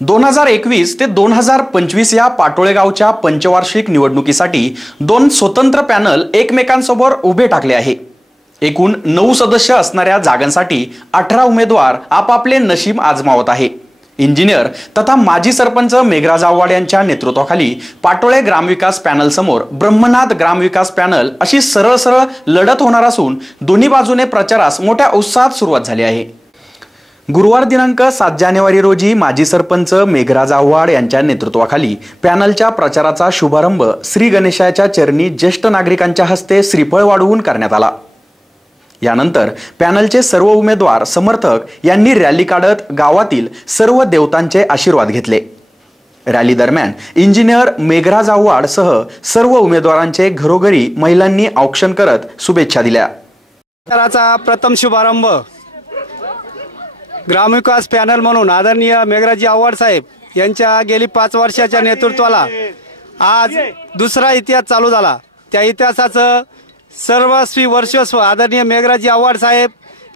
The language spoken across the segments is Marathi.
2021 ते 2025 या पाटोळे गावच्या पंचवार्षिक निवडणुकीसाठी दोन स्वतंत्र पॅनल एकमेकांसमोर उभे टाकले आहे। एकूण 9 सदस्य असणाऱ्या जागांसाठी 18 उमेदवार आपापले नशीब आजमावत आहे। इंजिनियर तथा माजी सरपंच मेघराज आव्हाड यांच्या नेतृत्वाखाली पाटोळे ग्रामविकास पॅनल समोर ब्रह्मनाथ ग्रामविकास पॅनल अशी सरळ लढत होणार असून दोन्ही बाजूने प्रचारास मोठ्या उत्साहात सुरुवात झाली आहे। गुरुवार दिनांक 7 जानेवारी रोजी माजी सरपंच मेघराज आव्हाड यांच्या नेतृत्वाखाली पॅनलच्या प्रचाराचा शुभारंभ श्री गणेशाच्या चरणी ज्येष्ठ नागरिकांच्या हस्ते श्रीफळ वाढवून करण्यात आला। यानंतर पॅनलचे सर्व उमेदवार समर्थक यांनी रॅली काढत गावातील सर्व देवतांचे आशीर्वाद घेतले। रॅली दरम्यान इंजिनियर मेघराज आव्हाड सह सर्व उमेदवारांचे घरोघरी महिलांनी औक्षण करत शुभेच्छा दिल्या। प्रचाराचा प्रथम शुभारंभ ग्रामविकास पॅनल म्हणून आदरणीय मेघराज आव्हाड साहेब यांच्या गेली 5 वर्षाच्या नेतृत्वाला आज दुसरा इतिहास चालू झाला। त्या इतिहासाचं सर्वस्वी वर्चस्व आदरणीय मेघराज आव्हाड साहेब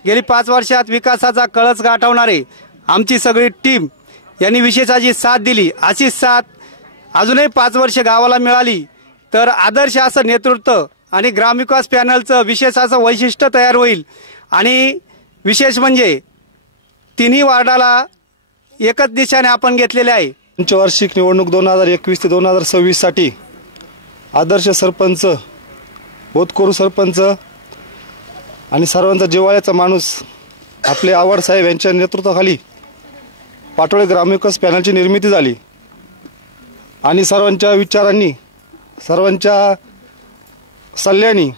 गेली 5 वर्षात विकासाचा कळस गाठवणारे आमची सगळी टीम यांनी विशेष अशी साथ दिली। अशी साथ अजूनही 5 वर्ष गावाला मिळाली तर आदर्श असं नेतृत्व आणि ग्रामविकास पॅनलचं विशेष असं वैशिष्ट्य तयार होईल। आणि विशेष म्हणजे तिन्ही वार्डाला एकच दिशेने आपण घेतलेले आहे। पंचवार्षिक निवडणूक 2021 ते 2026 साठी आदर्श सरपंच, होतकरू सरपंच आणि सर्वांचा जिव्हाळ्याचा माणूस आपले आव्हाड साहेब यांच्या नेतृत्वाखाली पाटोळे ग्रामविकास पॅनलची निर्मिती झाली। आणि सर्वांच्या विचारांनी, सर्वांच्या सल्ल्याने,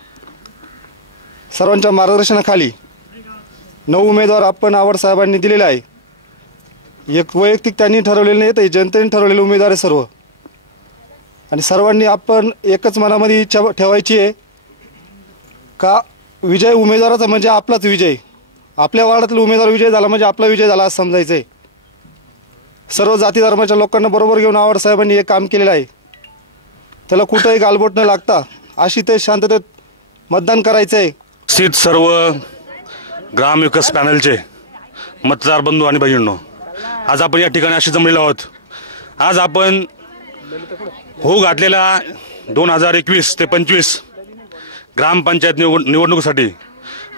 सर्वांच्या मार्गदर्शनाखाली 9 उमेदवार आपण आव्हाड साहेबांनी दिलेले आहे। एक वैयक्तिक त्यांनी ठरवलेले नाही तर जनतेने ठरवलेले उमेदवार आहे सर्व। आणि सर्वांनी आपण एकच मनामध्ये इच्छा ठेवायची आहे का विजय उमेदवाराचा म्हणजे आपलाच विजय, आपल्या वार्डातील उमेदवार विजय झाला म्हणजे आपला विजय झाला असं समजायचंय। सर्व जाती धर्माच्या लोकांना बरोबर घेऊन आव्हाड साहेबांनी हे काम केलेलं आहे। त्याला कुठेही गालबोट न लागता अशी ते शांततेत मतदान करायचं आहे। स्थित सर्व ग्रामविकास पॅनलचे मतदार बंधू आणि बहिणींनो, आज आपण या ठिकाणी अशी जमलेलो आहोत। आज आपण हो घातलेला 2021 ते 25 ग्रामपंचायत निवडणुकीसाठी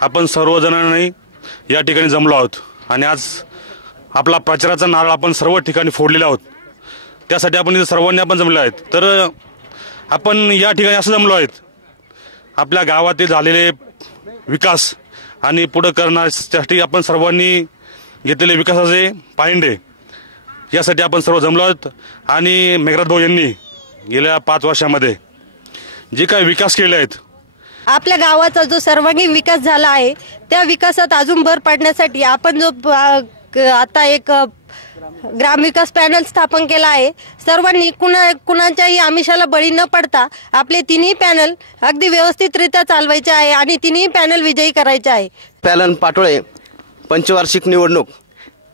आपण सर्वजणांनी या ठिकाणी जमलो आहोत। आणि आज आपला प्रचाराचा नारळ आपण सर्व ठिकाणी फोडलेला आहोत। त्यासाठी आपण इथे सर्वांनी आपण जमले आहेत। तर आपण या ठिकाणी असं जमलो आहेत आपल्या गावातील झालेले विकास आणि पुढे करण्यासाठी आपण सर्वांनी घेतलेले विकासाचे पायंडे यासाठी आपण सर्व जमलो आहोत। आणि मेघराज भाऊ यांनी गेल्या 5 वर्षामध्ये जे काही विकास केले आहेत, आपल्या गावाचा जो सर्वांगीण विकास झाला आहे त्या विकासात अजून भर पाडण्यासाठी आपण जो आता एक ग्रामविकास पॅनल स्थापन केला आहे, सर्वांनी कुणाच्याही आमिषाला बळी न पडता आपले तिन्ही पॅनल अगदी व्यवस्थितरित्या चालवायचे आहे आणि तिन्ही पॅनल विजयी करायचे आहे। पॅनल पाटोळे पंचवार्षिक निवडणूक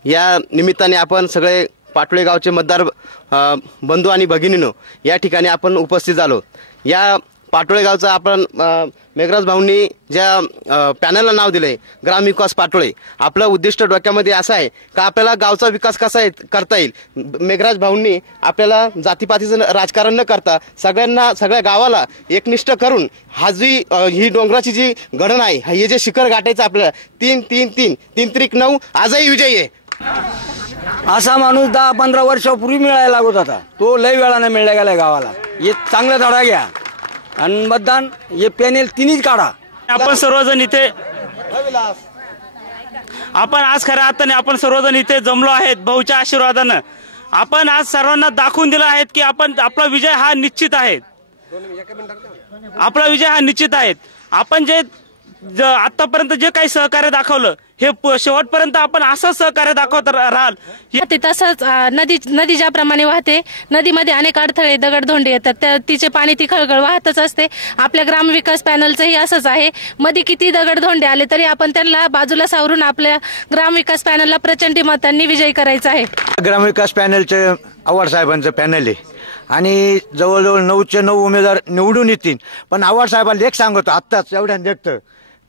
या निमित्ताने आपण सगळे पाटोळे गावचे मतदार बंधू आणि भगिनींनो या ठिकाणी आपण उपस्थित झालो। या पाटोळे गावचा आपण मेघराज भाऊंनी ज्या पॅनलला नाव दिलंय ग्रामविकास पाटोळे, आपलं उद्दिष्ट डोक्यामध्ये असं आहे का आपल्याला गावचा विकास कसा करता येईल। मेघराज भाऊंनी आपल्याला जातीपातीचं राजकारण न करता सगळ्यांना, सगळ्या गावाला एकनिष्ठ करून हा जी ही डोंगराची जी गणन आहे, हे जे शिखर गाठायचं आपल्याला 3 त्रिक 9 आजही विजयी आहे। असा माणूस 10-15 वर्षापूर्वी मिळायला लागत होता, तो लय वेळाने मिळला गेला गावाला। हे चांगला धडा घ्या आणि मतदान हे पॅनेल तिन्हीच काढा। आपण सर्वजण इथे आज खऱ्या अर्थाने आपण सर्वजण इथे जमलो आहेत भाऊच्या आशीर्वादानं। आपण आज सर्वांना दाखवून दिलं आहे की आपला विजय हा निश्चित आहे। आपला विजय हा निश्चित आहे। आपण जे आतापर्यंत जे काही सहकार्य दाखवलं हे शेवटपर्यंत आपण असं सहकार्य दाखवत राहाल। तसंच नदी ज्याप्रमाणे वाहते, नदीमध्ये अनेक अडथळे, दगडधोंडे येतात, तिचे पाणी ती खळखळ वाहतच असते। आपल्या ग्रामविकास पॅनलचंही असंच आहे। मध्ये किती दगडधोंडे आले तरी आपण त्यांना बाजूला सावरून आपल्या ग्रामविकास पॅनलला प्रचंड मतांनी विजयी करायचं आहे। ग्रामविकास पॅनलचे आव्हाड साहेबांचं पॅनल आहे आणि जवळजवळ 9चे 9 उमेदवार निवडून येतील। पण आव्हाड साहेबांना एक सांगतो आत्ताच एवढ्या देखतं,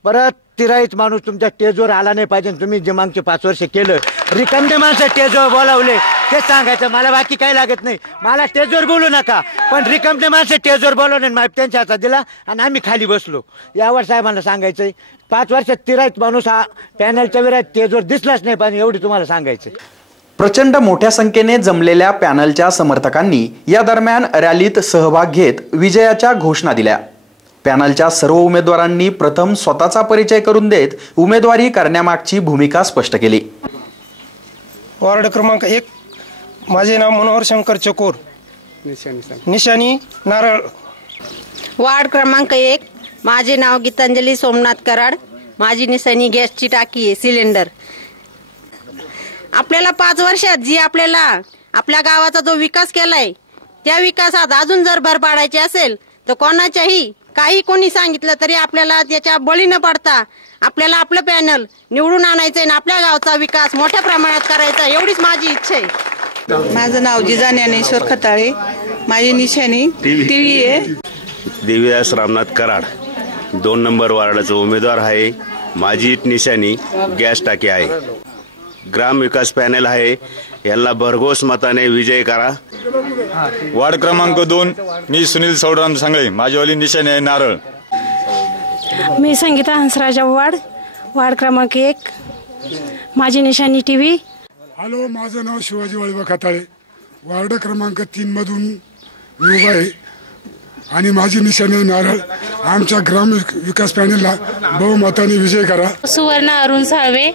परत तिराईच माणूस तुमच्या स्टेजवर आला नाही पाहिजे. तुम्ही जे मागचे 5 वर्ष केलं, रिकामटे माणसं स्टेजवर बोलावले ते सांगायचं. मला बाकी काही लागत नाही, मला स्टेजवर बोलू नका, पण रिकामटे माणसं स्टेजवर बोलवले नाही, त्यांच्या हातात दिला आणि आम्ही खाली बसलो. यावर साहेबांना सांगायचंय 5 वर्षात तिराईच माणूस हा पॅनलच्या वेळेत स्टेजवर दिसलाच नाही पाहिजे, एवढी तुम्हाला सांगायचं. प्रचंड मोठ्या संख्येने जमलेल्या पॅनलच्या समर्थकांनी या दरम्यान रॅलीत सहभाग घेत विजयाच्या घोषणा दिल्या. पॅनलच्या सर्व उमेदवारांनी प्रथम स्वतःचा परिचय करून देत उमेदवारी करण्यामागची भूमिका स्पष्ट केली. वार्ड क्रमांक 1, माझे नाव मनोहर शंकर चकोर, निशाणी नारळ. वार्ड क्रमांक 1, माझे नाव गीतांजली सोमनाथ कराड, माझी निशाणी गॅसची टाकी आहे, सिलेंडर. आपल्याला 5 वर्षात जी आपल्याला आपल्या गावाचा जो विकास केलाय, त्या विकासात अजून जर भर पाडायची असेल तर कोणाच्याही काही कोणी सांगितलं तरी आपल्याला त्याच्या बळी न पडता आपल्याला आपलं पॅनल निवडून आणायचंय आणि आपल्या गावचा विकास मोठ्या प्रमाणात करायचा, एवढीच माझी इच्छा आहे. माझं नाव जिजा ज्ञानेश्वर खताळे, माझी निशाणी टीव्ही आहे. देवीदास रामनाथ कराड, 2 नंबर वार्डाचा उमेदवार आहे. माझी निशाणी गॅस टाकी आहे. ग्राम विकास पॅनल आहे, यांना भरघोस मताने विजय करा. वार्ड क्रमांक 2, मी सुनील सौडराम सांगळे, माझीवाली निशाणी आहे नारळ. मी संगीता हंसराजा वार्ड क्रमांक 1, माझी निशाणी टीव्ही. हॅलो, माझं नाव शिवाजी वाळीबा खताळे, वार्ड क्रमांक 3 मधून मी उभा आहे आणि माझी निशाणी नारळ. आमच्या ग्राम विकास पॅनलला बहुमताने विजय करा. सुवर्ण अरुण साळवे,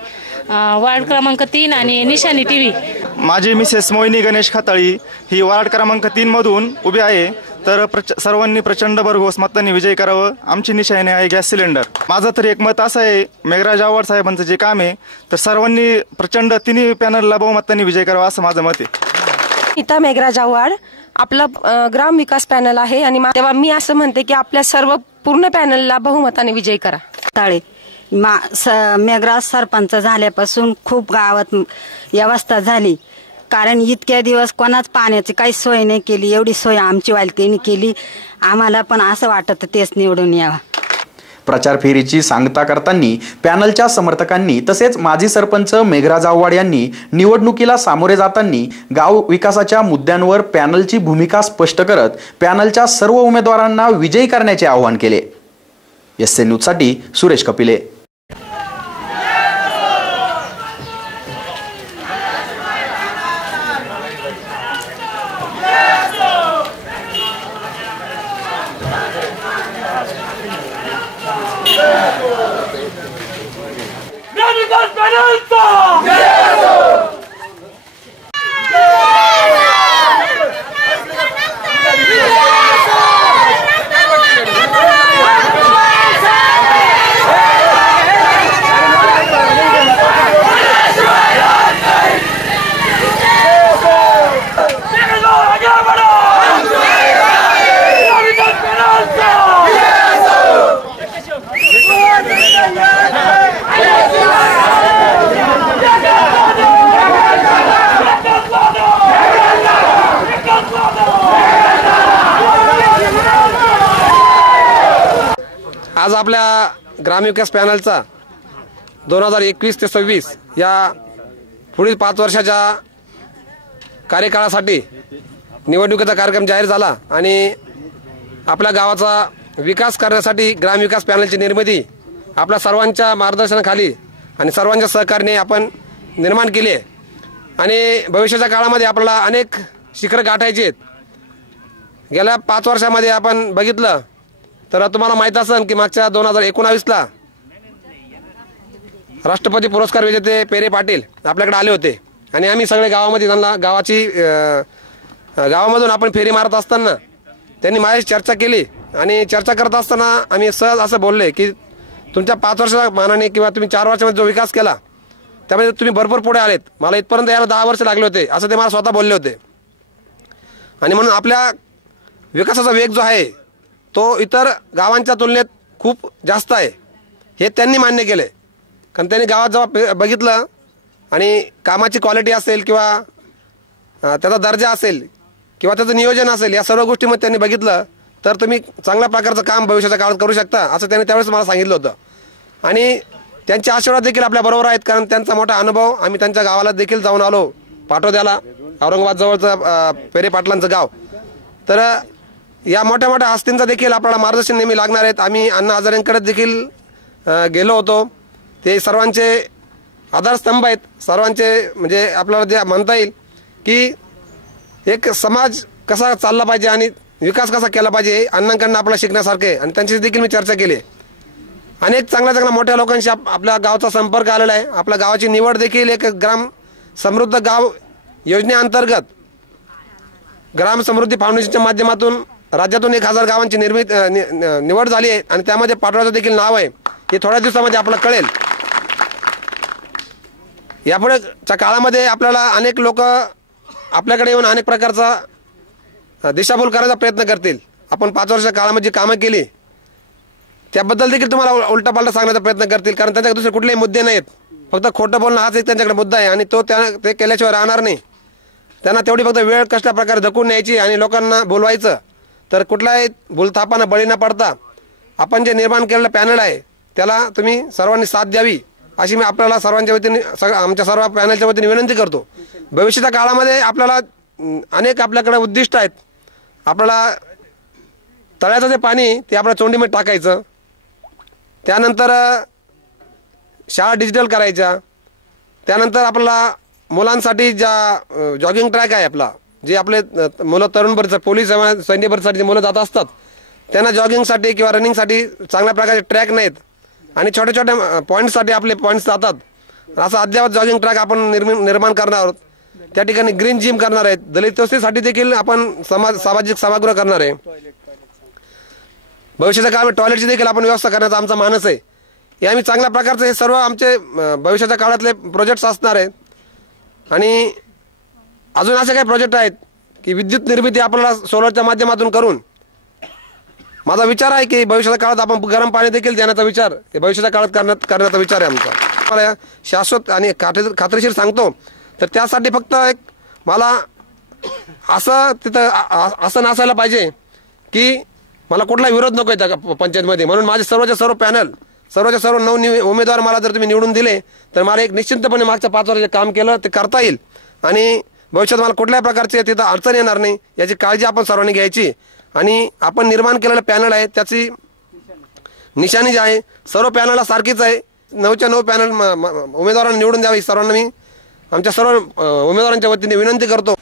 वार्ड क्रमांक 3 आणि निशाणी टीव्ही. माझी मिसेस मोहिनी गणेश खताळी ही वार्ड क्रमांक 3 मधून उभी आहे. तर सर्वांनी प्रचंड भरघोस मतांनी विजय करावं. आमची निशाणी आहे गॅस सिलेंडर. माझं तरी एक मत असं आहे, मेघराज आव्हाड साहेबांचं जे काम आहे, तर सर्वांनी प्रचंड तिन्ही पॅनलला बहुमतांनी विजय करावा असं माझं मत आहे. इथं मेघराज आव्हाड आपलं ग्राम विकास पॅनल आहे आणि तेव्हा मी असं म्हणते की आपल्या सर्व पूर्ण पॅनलला बहुमताने विजय करा. ताळे मेघराज सरपंच झाल्यापासून खूप गावात व्यवस्था झाली, कारण इतक्या दिवस कोणाच पाण्याची काही सोय नाही केली, एवढी सोय आमची वालतेने केली. आम्हाला पण असं वाटत तेच निवडून यावा. प्रचार फेरीची सांगता करताना पॅनलच्या समर्थकांनी तसेच माजी सरपंच मेघराज आव्हाड यांनी निवडणुकीला सामोरे जाताना गाव विकासाच्या मुद्द्यांवर पॅनलची भूमिका स्पष्ट करत पॅनलच्या सर्व उमेदवारांना विजयी करण्याचे आवाहन केले. एसएन न्यूजसाठी सुरेश कपिले. आज आपल्या ग्रामविकास पॅनलचा 2021 ते 26 या पुढील 5 वर्षाच्या कार्यकाळासाठी निवडणुकीचा कार्यक्रम जाहीर झाला आणि आपल्या गावाचा विकास करण्यासाठी ग्रामविकास पॅनलची निर्मिती आपल्या सर्वांच्या मार्गदर्शनाखाली आणि सर्वांच्या सहकार्याने आपण निर्माण केली आहे आणि भविष्याच्या काळामध्ये आपल्याला अनेक शिखरं गाठायची आहेत. गेल्या 5 वर्षामध्ये आपण बघितलं तर तुम्हाला माहित असेल की मागच्या 2019ला राष्ट्रपती पुरस्कार विजेते पेरे पाटील आपल्याकडे आले होते आणि आम्ही सगळे गावामध्ये त्यांना गावामधून आपण फेरी मारत असताना त्यांनी माझ्याशी चर्चा केली आणि चर्चा करत असताना आम्ही सहज असं बोलले की तुमच्या 5 वर्षाच्या मानाने किंवा तुम्ही 4 वर्षामध्ये जो विकास केला त्यामध्ये तुम्ही भरपूर पुढे आलेत, मला इथपर्यंत यायला 10 वर्ष लागले होते असं ते मला स्वतः बोलले होते. आणि म्हणून आपल्या विकासाचा वेग जो आहे तो इतर गावांच्या तुलनेत खूप जास्त आहे हे त्यांनी मान्य केले. कारण त्यांनी गावात जेव्हा बघितलं आणि कामाची क्वालिटी असेल किंवा त्याचा दर्जा असेल किंवा त्याचं नियोजन असेल या सर्व गोष्टीमध्ये त्यांनी बघितलं तर तुम्ही चांगल्या प्रकारचं काम भविष्याच्या काळात करू शकता असं त्यांनी त्यावेळेस मला सांगितलं होतं. आणि त्यांचे आशीर्वाद देखील आपल्या बरोबर आहेत, कारण त्यांचा मोठा अनुभव. आम्ही त्यांच्या गावाला देखील जाऊन आलो, पाटोद्याला, औरंगाबाद जवळचं पेरे पाटलांचं गाव. तर या मोठ्या मोठ्या हस्तींचं देखील आपल्याला मार्गदर्शन नेहमी लागणार आहेत. आम्ही अण्णा हजारेंकडे देखील गेलो होतो. ते सर्वांचे आधारस्तंभ आहेत, सर्वांचे म्हणजे आपल्याला जे म्हणता येईल की एक समाज कसा चालला पाहिजे आणि विकास कसा केला पाहिजे, अण्णांकडनं आपल्याला शिकण्यासारखे. आणि त्यांची देखील मी चर्चा केली. अनेक चांगल्या मोठ्या लोकांशी आपल्या गावचा संपर्क आलेला आहे. आपल्या गावाची निवड देखील एक ग्राम समृद्ध गाव योजनेअंतर्गत ग्राम समृद्धी फाउंडेशनच्या माध्यमातून राज्यातून 1000 गावांची निवड झाली आहे आणि त्यामध्ये पाटोळ्याचं देखील नाव आहे. हे थोड्या दिवसामध्ये आपल्याला कळेल. यापुढेच्या काळामध्ये आपल्याला अनेक लोक आपल्याकडे येऊन अनेक प्रकारचा दिशाभूल करायचा प्रयत्न करतील. आपण 5 वर्षाच्या काळामध्ये जी कामं केली त्याबद्दल देखील तुम्हाला उलटापालटा सांगण्याचा प्रयत्न करतील, कारण त्यांच्याकडे दुसरे कुठलेही मुद्दे नाहीत. फक्त खोटं बोलणं हाच एक त्यांच्याकडे मुद्दा आहे आणि तो ते केल्याशिवाय राहणार नाही. त्यांना तेवढी फक्त वेळ कशा प्रकारे धकून न्यायची आणि लोकांना बोलवायचं. तर कुठलाही भूलथापांना बळी न पडता आपण जे निर्माण केलेलं पॅनल आहे त्याला तुम्ही सर्वांनी साथ द्यावी अशी मी आपल्याला सर्वांच्या वतीने आमच्या सर्व पॅनलच्या वतीने विनंती करतो. भविष्याच्या काळामध्ये आपल्याला अनेक आपल्याकडे उद्दिष्ट आहेत. आपल्याला तळ्याचं जे पाणी ते आपल्या चोंडीमध्ये टाकायचं, त्यानंतर शाळा डिजिटल करायच्या, त्यानंतर आपल्याला मुलांसाठी ज्या जॉगिंग ट्रॅक आहे आपला, जे आपले मुलं तरुण भरती पोलीस सैन्य भरतीसाठी जे मुलं जात असतात त्यांना जॉगिंगसाठी किंवा रनिंगसाठी चांगल्या प्रकारचे ट्रॅक नाहीत आणि छोट्या छोट्या पॉईंट्ससाठी आपले पॉईंट्स जातात. असं अद्यावत जॉगिंग ट्रॅक आपण निर्माण करणार आहोत. त्या ठिकाणी ग्रीन जिम करणार आहेत. दलित वस्तीसाठी देखील आपण सामाजिक सभागृह करणार आहे. भविष्याच्या काळात टॉयलेटची देखील आपण व्यवस्था करण्याचा आमचा मानस आहे. हे आम्ही चांगल्या प्रकारचे हे सर्व आमचे भविष्याच्या काळातले प्रोजेक्ट्स असणार आहेत. आणि अजून असे काही प्रोजेक्ट आहेत की विद्युत निर्मिती आपल्याला सोलरच्या माध्यमातून करून, माझा विचार आहे की भविष्याच्या काळात आपण गरम पाणी देखील देण्याचा विचार भविष्याच्या काळात करण्याचा विचार आहे आमचा. मला शाश्वत आणि खात्रीशीर सांगतो. तर त्यासाठी फक्त एक मला असं तिथं असं नसायला पाहिजे की मला कुठला विरोध नको आहे त्या पंचायतमध्ये. म्हणून माझे सर्वच्या सर्व पॅनल, सर्वच्या सर्व 9 उमेदवार मला जर तुम्ही निवडून दिले तर मला एक निश्चितपणे मागच्या 5 वर्षाचे काम केलं ते करता येईल आणि भविष्यात मला कुठल्याही प्रकारची तिथं अडचण येणार नाही याची काळजी आपण सर्वांनी घ्यायची. आणि आपण निर्माण केलेलं पॅनल आहे त्याची निशाणी जी आहे सर्व पॅनलला सारखीच आहे. 9च्या 9 पॅनल उमेदवारांना निवडून द्यावी सर्वांना मी आमच्या सर्व उमेदवारांच्या वतीने विनंती करतो.